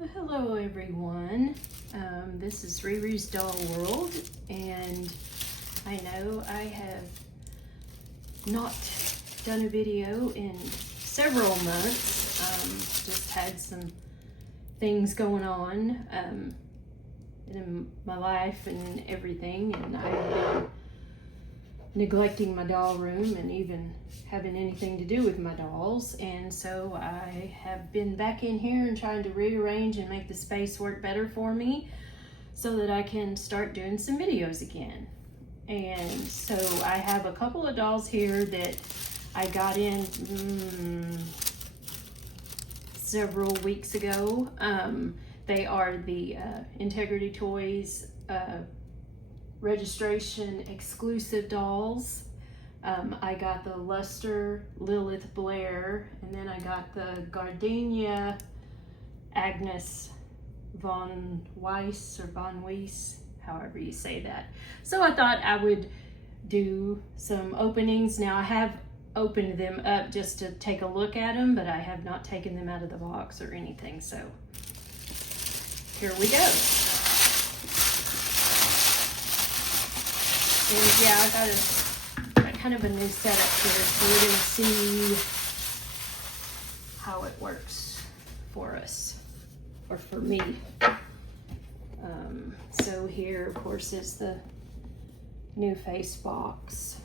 Hello everyone, this is Riri's Doll World, and I know I have not done a video in several months. Just had some things going on in my life and everything, and I've been neglecting my doll room and even having anything to do with my dolls, and so I have been back in here and trying to rearrange and make the space work better for me so that I can start doing some videos again. And so I have a couple of dolls here that I got in several weeks ago. They are the Integrity Toys registration exclusive dolls. I got the Lustre, Lilith, Blair, and then I got the Gardenia, Agnes, Weiss, however you say that. So I thought I would do some openings. Now I have opened them up just to take a look at them, but I have not taken them out of the box or anything. So here we go. And yeah, I got kind of a new setup here, so we're gonna see how it works for us, or for me. So here, of course, is the new face box.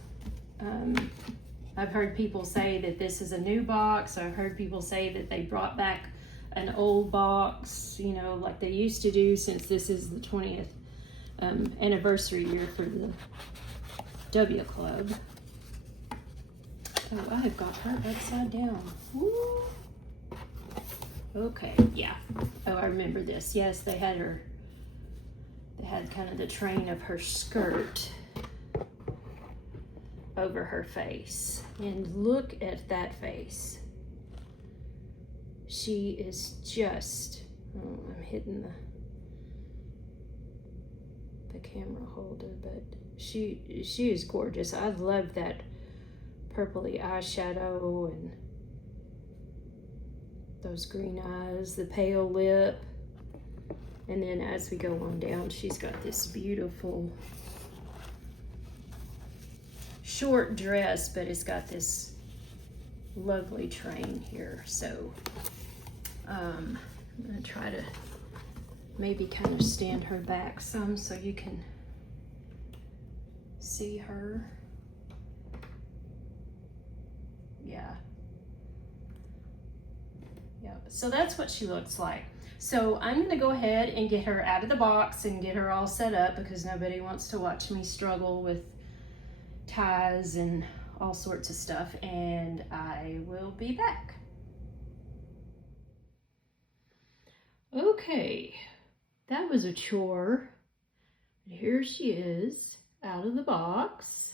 I've heard people say that this is a new box. I've heard people say that they brought back an old box, you know, like they used to do, since this is the 20th anniversary year for the W Club. Oh, I have got her upside down. Woo. Okay, yeah. Oh, I remember this. Yes, they had kind of the train of her skirt over her face. And look at that face. She is just, oh, I'm hitting the camera holder, but she is gorgeous. I love that purpley eyeshadow and those green eyes, the pale lip. And then as we go on down, she's got this beautiful short dress, but it's got this lovely train here. So I'm gonna try to maybe kind of stand her back some so you can see her. Yeah, so that's what she looks like. So I'm gonna go ahead and get her out of the box and get her all set up, because nobody wants to watch me struggle with ties and all sorts of stuff, and I will be back. Okay, that was a chore. Here she is out of the box,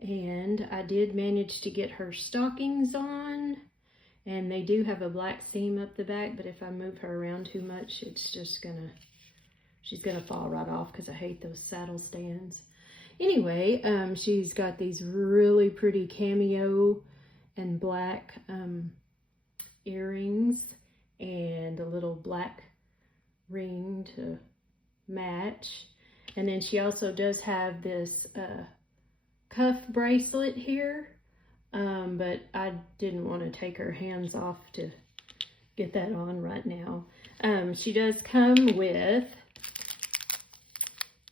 and I did manage to get her stockings on, and they do have a black seam up the back, but if I move her around too much, it's just she's gonna fall right off, because I hate those saddle stands. Anyway, she's got these really pretty cameo and black earrings and a little black ring to match. And then she also does have this cuff bracelet here, but I didn't want to take her hands off to get that on right now. She does come with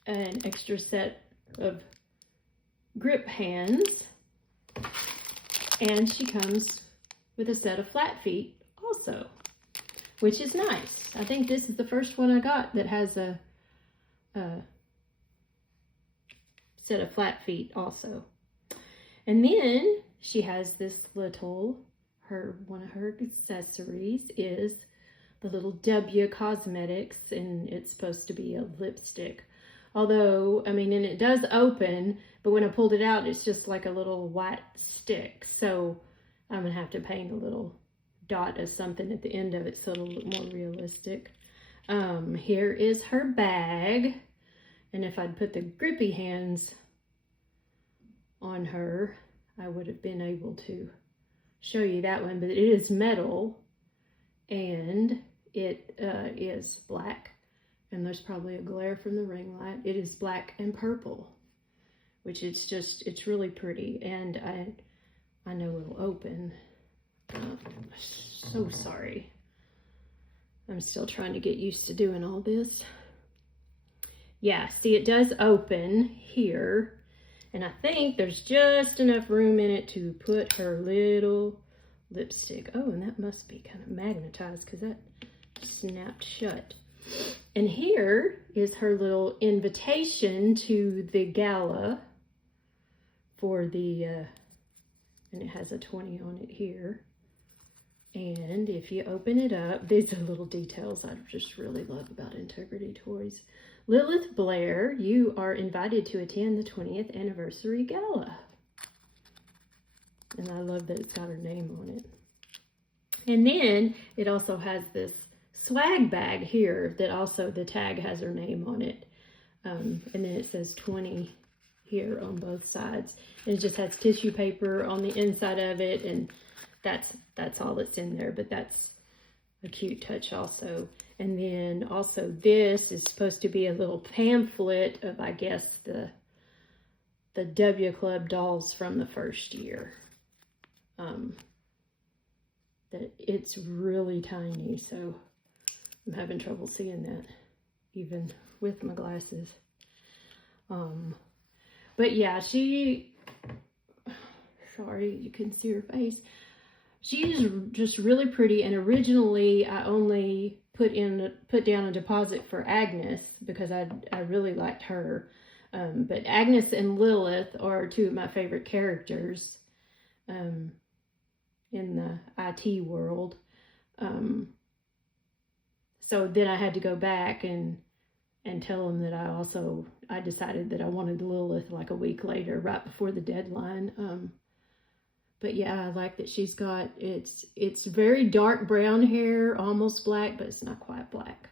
an extra set of grip hands, and she comes with a set of flat feet also, which is nice. I think this is the first one I got that has a set of flat feet also. And then she has this little, one of her accessories is the little W cosmetics, and it's supposed to be a lipstick. Although, I mean, and it does open, but when I pulled it out, it's just like a little white stick. So I'm gonna have to paint a little dot of something at the end of it so it'll look more realistic. Here is her bag. And if I'd put the grippy hands on her, I would have been able to show you that one, but it is metal, and it is black, and there's probably a glare from the ring light. It is black and purple, which it's really pretty, and I know it'll open. So sorry. I'm still trying to get used to doing all this. Yeah, see, it does open here, and I think there's just enough room in it to put her little lipstick. Oh, and that must be kind of magnetized because that snapped shut. And here is her little invitation to the gala for the, and it has a 20 on it here. And if you open it up, these are little details I just really love about Integrity Toys. Lilith Blair, you are invited to attend the 20th anniversary gala. And I love that it's got her name on it. And then it also has this swag bag here that also the tag has her name on it. And then it says 20 here on both sides. And it just has tissue paper on the inside of it, and that's all that's in there, but that's a cute touch also. And then also this is supposed to be a little pamphlet of, I guess, the W Club dolls from the first year. That it's really tiny, so I'm having trouble seeing that even with my glasses. But yeah, sorry, you can see her face. She is just really pretty, and originally I only put down a deposit for Agnes because I really liked her. But Agnes and Lilith are two of my favorite characters in the IT world. So then I had to go back and tell them that I decided that I wanted Lilith like a week later, right before the deadline. But yeah, I like that she's got, it's very dark brown hair, almost black, but it's not quite black.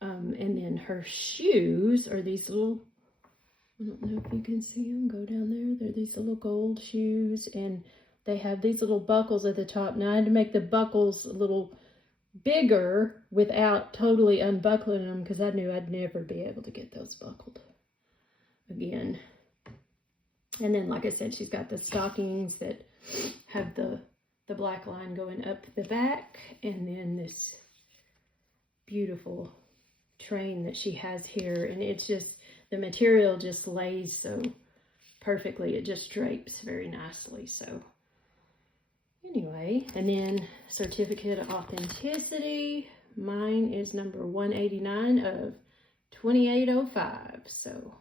And then her shoes are these little, I don't know if you can see them, go down there. They're these little gold shoes, and they have these little buckles at the top. Now I had to make the buckles a little bigger without totally unbuckling them because I knew I'd never be able to get those buckled again. And then, like I said, she's got the stockings that have the black line going up the back, and then this beautiful train that she has here. And it's just, the material just lays so perfectly. It just drapes very nicely. So anyway, and then certificate of authenticity. Mine is number 189 of 2805. So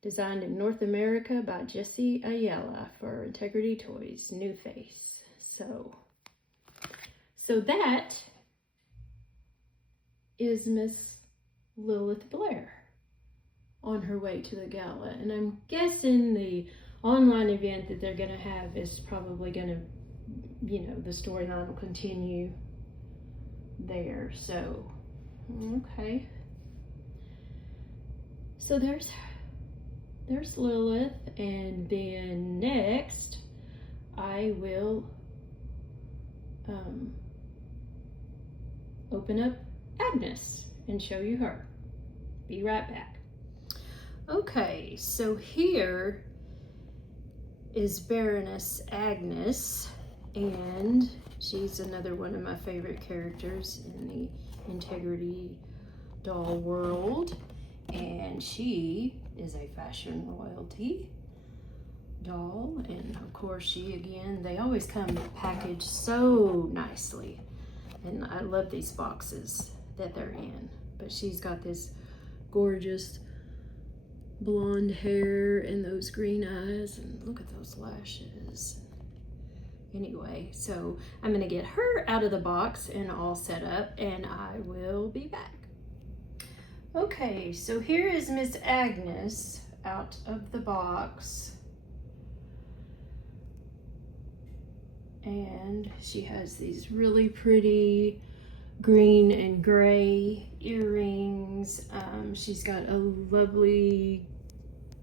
designed in North America by Jesse Ayala for Integrity Toys, New Face. So that is Miss Lilith Blair on her way to the gala. And I'm guessing the online event that they're going to have is probably going to, the storyline will continue there. So, okay. So there's Lilith, and then next I will open up Agnes and show you her. Be right back. Okay, so here is Baroness Agnes, and she's another one of my favorite characters in the Integrity doll world, and she is a fashion royalty doll. And of course, they always come packaged so nicely, and I love these boxes that they're in. But she's got this gorgeous blonde hair and those green eyes, and look at those lashes. Anyway, so I'm gonna get her out of the box and all set up, and I will be back. Okay, so here is Miss Agnes out of the box. And she has these really pretty green and gray earrings. She's got a lovely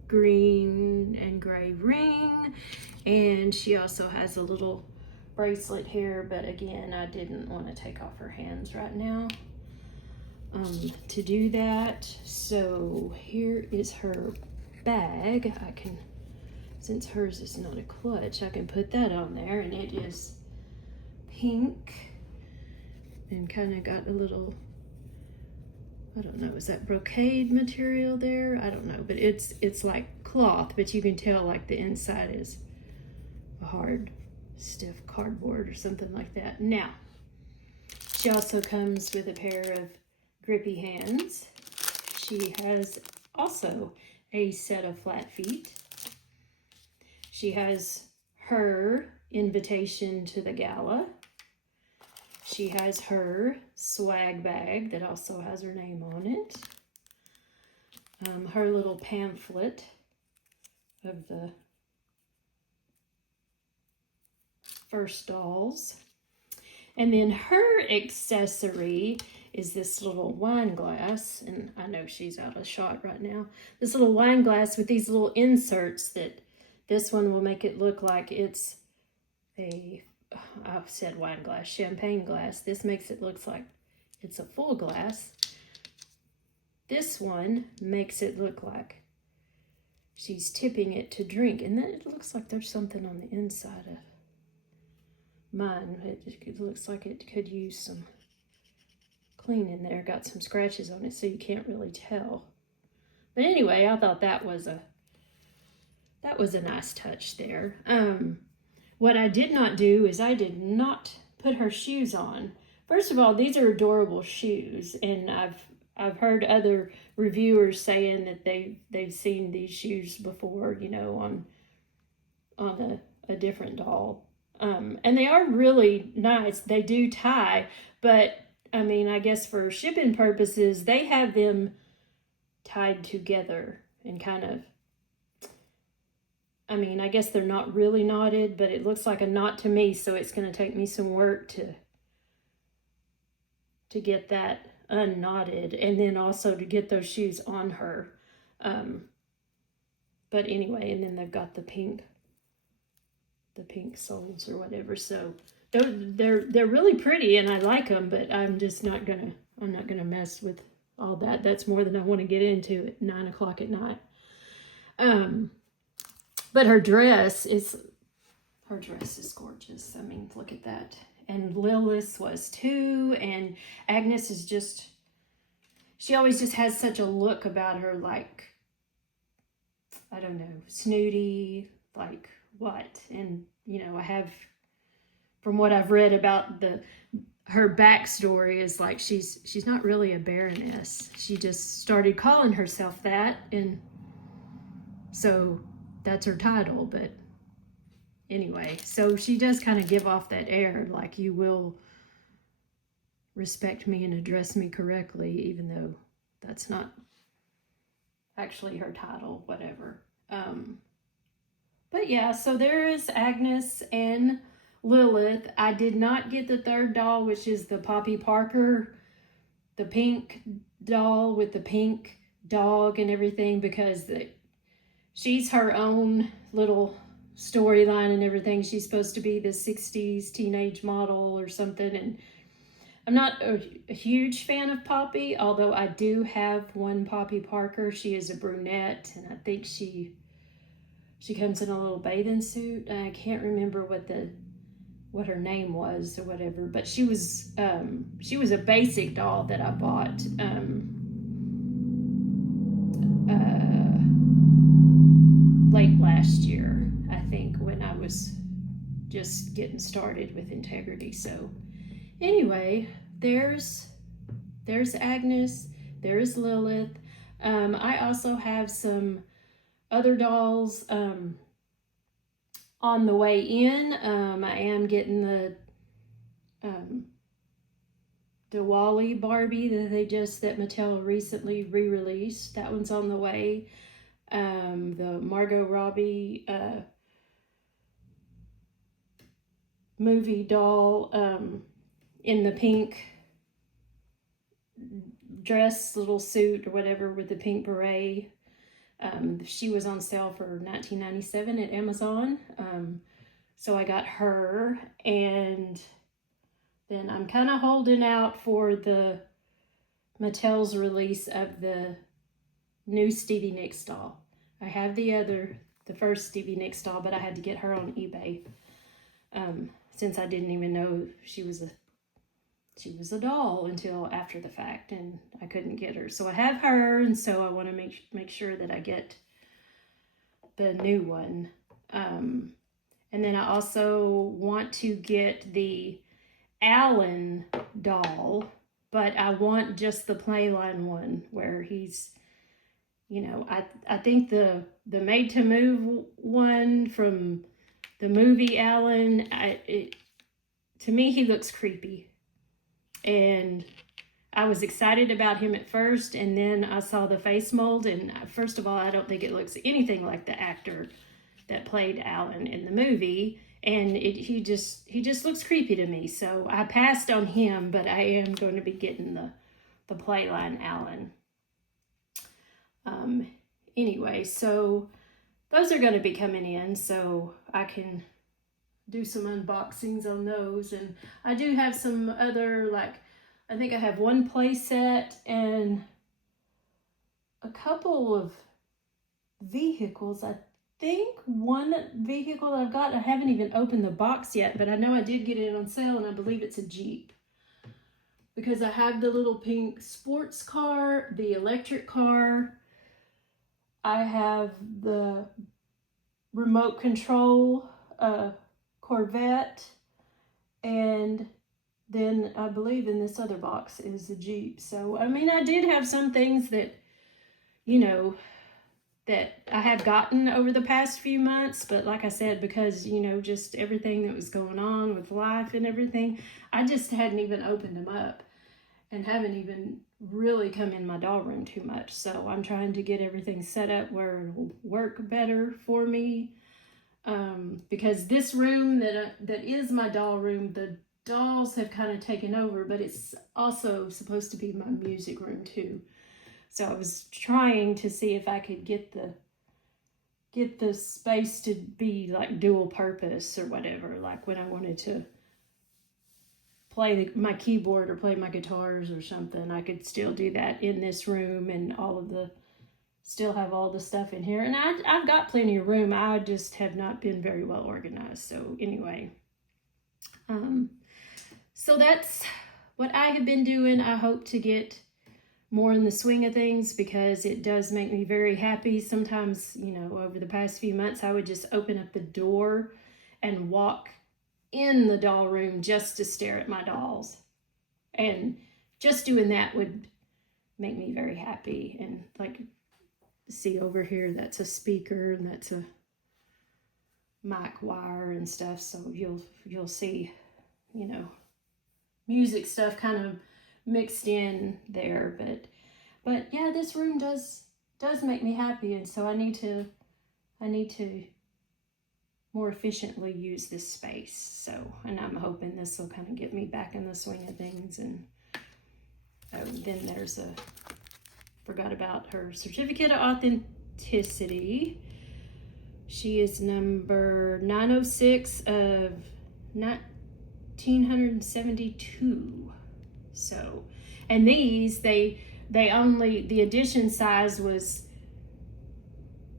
green and gray ring. And she also has a little bracelet here, but again, I didn't want to take off her hands right now to do that. So here is her bag. I can, since hers is not a clutch, I can put that on there, and it is pink and kind of got a little, I don't know, is that brocade material there? I don't know, but it's like cloth, but you can tell like the inside is a hard, stiff cardboard or something like that. Now, she also comes with a pair of grippy hands. She has also a set of flat feet. She has her invitation to the gala. She has her swag bag that also has her name on it. Her little pamphlet of the first dolls. And then her accessory is this little wine glass. And I know she's out of shot right now. This little wine glass with these little inserts that this one will make it look like it's a, I've said wine glass, champagne glass. This makes it look like it's a full glass. This one makes it look like she's tipping it to drink. And then it looks like there's something on the inside of mine. It looks like it could use some cleaning there. Got some scratches on it, so you can't really tell. But anyway, I thought that was a nice touch there. What I did not do is I did not put her shoes on. First of all, these are adorable shoes, and I've heard other reviewers saying that they've seen these shoes before, you know, on a different doll. And they are really nice. They do tie, but I mean, I guess for shipping purposes, they have them tied together and kind of, I mean, I guess they're not really knotted, but it looks like a knot to me, so it's going to take me some work to get that unknotted, and then also to get those shoes on her. But anyway, and then they've got the pink soles or whatever. So they're really pretty, and I like them, but I'm just not gonna mess with all that. That's more than I want to get into at 9 o'clock at night. But her dress is gorgeous. I mean, look at that. And Lilith was too, and Agnes is just, she always just has such a look about her, like, I don't know, snooty, like what? And, you know, I have, from what I've read about her backstory, is like she's not really a baroness. She just started calling herself that, and so that's her title. But anyway, so she does kind of give off that air, like you will respect me and address me correctly, even though that's not actually her title, whatever. But yeah, so there is Agnes and Lilith. I did not get the third doll, which is the Poppy Parker, the pink doll with the pink dog and everything, because she's her own little storyline and everything. She's supposed to be the 60s teenage model or something, and I'm not a huge fan of Poppy, although I do have one Poppy Parker. She is a brunette, and I think she comes in a little bathing suit. I can't remember what her name was or whatever, but she was a basic doll that I bought late last year, I think, when I was just getting started with Integrity. So anyway, there's Agnes, there's Lilith. I also have some other dolls on the way in. I am getting the Diwali Barbie that Mattel recently re-released. That one's on the way. The Margot Robbie movie doll in the pink dress, little suit or whatever with the pink beret. She was on sale for $19.97 at Amazon. So I got her, and then I'm kind of holding out for the Mattel's release of the new Stevie Nicks doll. I have the first Stevie Nicks doll, but I had to get her on eBay since I didn't even know she was a doll until after the fact, and I couldn't get her. So I have her, and so I want to make sure that I get the new one. And then I also want to get the Alan doll, but I want just the Playline one where he's, you know, I think the Made to Move one from the movie Alan, to me he looks creepy. And I was excited about him at first, and then I saw the face mold, and first of all, I don't think it looks anything like the actor that played Alan in the movie, and he just looks creepy to me. So I passed on him, but I am going to be getting the Playline Alan. Anyway, so those are going to be coming in, so I can do some unboxings on those. And I do have some other, like, I think I have one play set and a couple of vehicles. I think one vehicle that I've got, I haven't even opened the box yet, but I know I did get it on sale, and I believe it's a Jeep. Because I have the little pink sports car, the electric car. I have the remote control Corvette, and then I believe in this other box is the Jeep. So, I mean, I did have some things that, you know, that I have gotten over the past few months, but like I said, because, you know, just everything that was going on with life and everything, I just hadn't even opened them up and haven't even really come in my doll room too much. So I'm trying to get everything set up where it'll work better for me. Because this room that is my doll room, the dolls have kind of taken over, but it's also supposed to be my music room too. So I was trying to see if I could get the space to be like dual purpose or whatever, like when I wanted to play my keyboard or play my guitars or something, I could still do that in this room, and still have all the stuff in here. And I've got plenty of room. I just have not been very well organized. So anyway, so that's what I have been doing. I hope to get more in the swing of things, because it does make me very happy. Sometimes, you know, over the past few months, I would just open up the door and walk in the doll room just to stare at my dolls. And just doing that would make me very happy. And like, see over here, that's a speaker, and that's a mic wire and stuff. So you'll see, you know, music stuff kind of mixed in there. But yeah, this room does make me happy, and so I need to more efficiently use this space. So, and I'm hoping this will kind of get me back in the swing of things. And then there's forgot about her certificate of authenticity. She is number 906 of 1972. So, and these, they only, the edition size was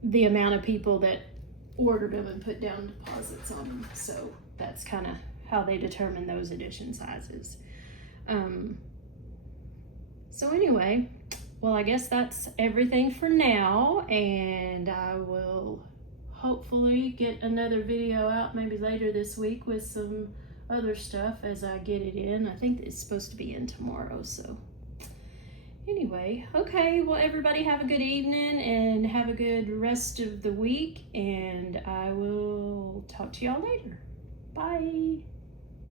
the amount of people that ordered them and put down deposits on them. So that's kind of how they determine those edition sizes. So anyway, well, I guess that's everything for now, and I will hopefully get another video out maybe later this week with some other stuff as I get it in. I think it's supposed to be in tomorrow. So anyway, okay, well, everybody have a good evening and have a good rest of the week, and I will talk to y'all later. Bye.